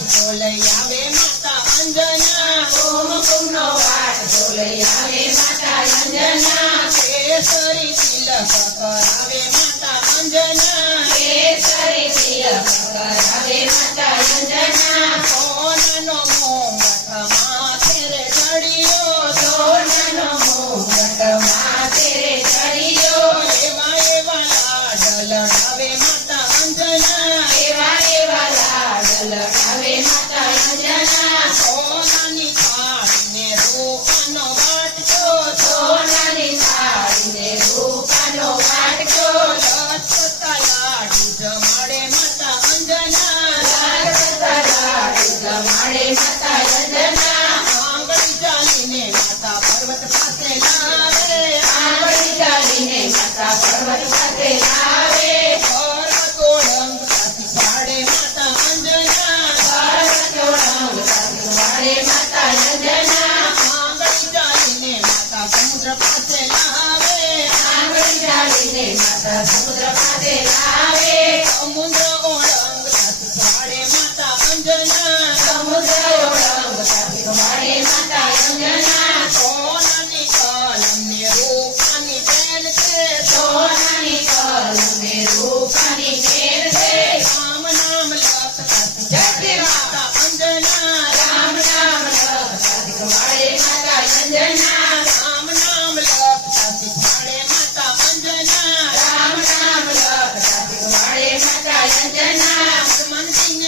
આવે માતા અંજના, ઓમ કુમનો વાર બોલઈ આવે માતા અંજના, કેસરી તિલક કરાવે માતા અંજના. समुद्र पाते लावे। समुद्र पाते 啊，什么心？